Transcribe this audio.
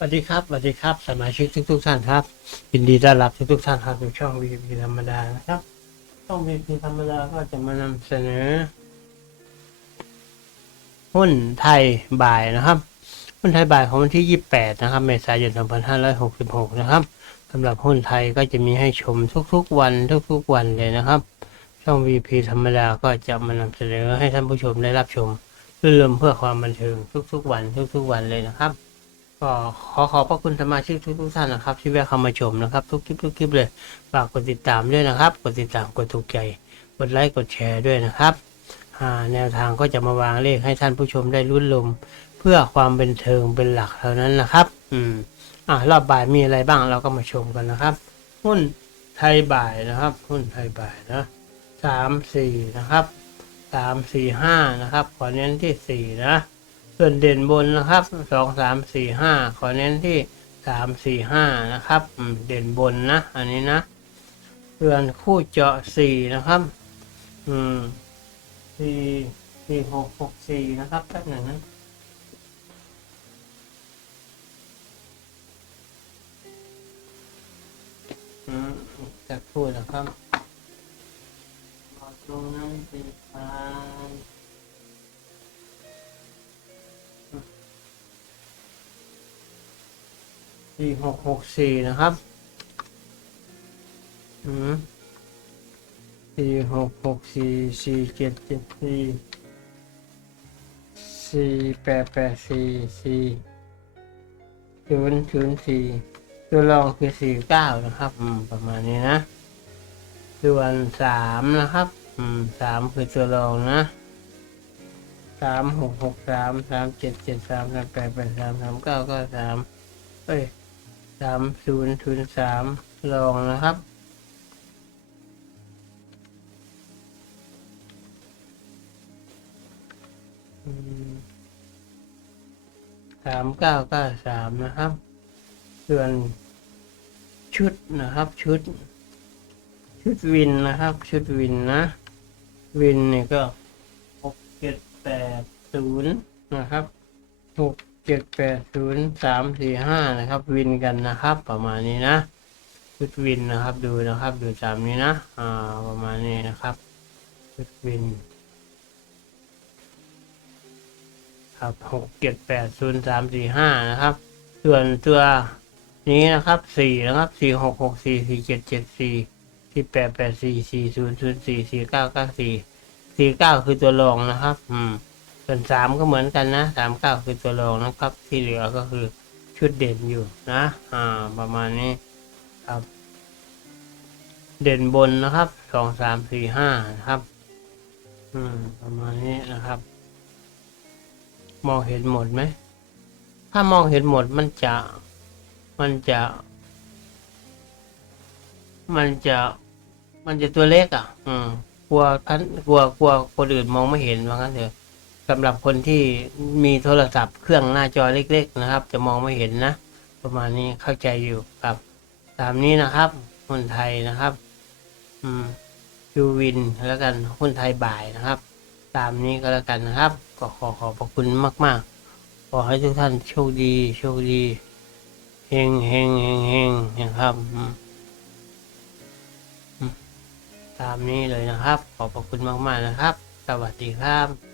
สวัสดีครับสวัสดีครับ สมาชิกทุกทุกท่านครับยินดีต้อนรับทุกทุกท่านครับสู่ช่อง VP ธรรมดานะครับช่อง VP ธรรมดาก็จะมานำเสนอ หุ้นไทยบ่ายนะครับ หุ้นไทยบ่ายของวันที่ 28 นะครับ เมษายน 2566 นะครับสำหรับหุ้นไทยก็จะมีให้ชมทุกๆวันทุกๆวันเลยนะครับ ช่อง VP ธรรมดาก็จะมานำเสนอให้ท่านผู้ชมได้รับชมเรื่อมเพื่อความบันเทิงทุกๆวันทุกๆวันเลยนะครับ ก็ขอขอบพระคุณสมาชิกทุกทุกท่านนะครับ ที่แวะเข้ามาชมนะครับ ทุกคลิปทุกคลิปเลยฝากกดติดตามด้วยนะครับ กดติดตามกดถูกใจกดไลค์กดแชร์ด้วยนะครับแนวทางก็จะมาวางเลขให้ท่านผู้ชมได้รุ่นลม เพื่อความเป็นเทิงเป็นหลักเท่านั้นนะครับ อืมอ่ารอบบ่ายมีอะไรบ้างเราก็มาชมกันนะครับ หุ้นไทยบ่ายนะครับ หุ้นไทยบ่ายนะสามสี่นะครับสามสี่ห้านะครับขอเน้นที่สี่นะ ส่วนเด่นบนนะครับสองสามสี่ห้าขอเน้นที่สามสี่ห้านะครับ เด่นบนนะ อันนี้นะส่วนคู่เจาะสี่นะครับ อืมสี่สี่หกหกสี่นะครับแป๊บหนึ่งนะอืมจะพูดนะครับเอตรงนั้นเป็นทาง สี่หกหกสี่นะครับ อืมสี่หกหกสี่สี่เจ็ดเจ็ดสี่สี่แปดแปดสี่สี่ศูนย์ศูนย์สี่ตัวรองคือสี่เก้านะครับ อืม ประมาณนี้นะ ส่วนสามนะครับ อืมสามคือตัวรองนะสามหกหกสามสามเจ็ดเจ็ดสามสามแปดแปดสามสามเก้าก็สามเอ้ย สามศูนย์ศูนย์สามลองนะครับ สามเก้าเก้าสามนะครับ ส่วนชุดนะครับชุด ชุดวินนะครับ ชุดวินนะ วินเนี่ยก็หกเจ็ดแปดศูนย์นะครับหก เจ็ดแปดศูนย์สามสี่ห้านะครับ วินกันนะครับ ประมาณนี้นะชุดวินนะครับ ดูนะครับ ดูตามนี้นะ อ่า ประมาณนี้นะครับชุดวิน ครับหกเจ็ดแปดศูนย์สามสี่ห้านะครับ ส่วนตัวนี้นะครับสี่นะครับสี่หกหกสี่สี่เจ็ดเจ็ดสี่สี่แปดแปดสี่สี่ศูนย์ศูนย์สี่สี่เก้าเก้าสี่สี่เก้าคือตัวรองนะครับ อืม ส่วนสามก็เหมือนกันนะสามเก้าคือตัวรองนะครับ ที่เหลือก็คือชุดเด่นอยู่นะ อ่า ประมาณนี้ครับ เด่นบนนะครับสองสามสี่ห้านะครับ อืม ประมาณนี้นะครับ มองเห็นหมดไหม ถ้ามองเห็นหมดมันจะ มันจะ มันจะ มันจะตัวเล็กอะ อืม กลัวท่านกลัวกลัวคนอื่นมองไม่เห็นว่างั้นเถอะ สำหรับคนที่มีโทรศัพท์เครื่องหน้าจอเล็ก ๆ นะครับ จะมองไม่เห็นนะ ประมาณนี้เข้าใจอยู่ครับ ตามนี้นะครับหุ้นไทยนะครับ อืมยูวินแล้วกันหุ้นไทยบ่ายนะครับ ตามนี้ก็แล้วกันนะครับ ก็ขอขอบพระคุณมาก ๆ ขอให้ทุกท่านโชคดี โชคดีเฮงเฮงเฮงเฮงนะครับตามนี้เลยนะครับ ขอบพระคุณมาก ๆ นะครับ สวัสดีครับ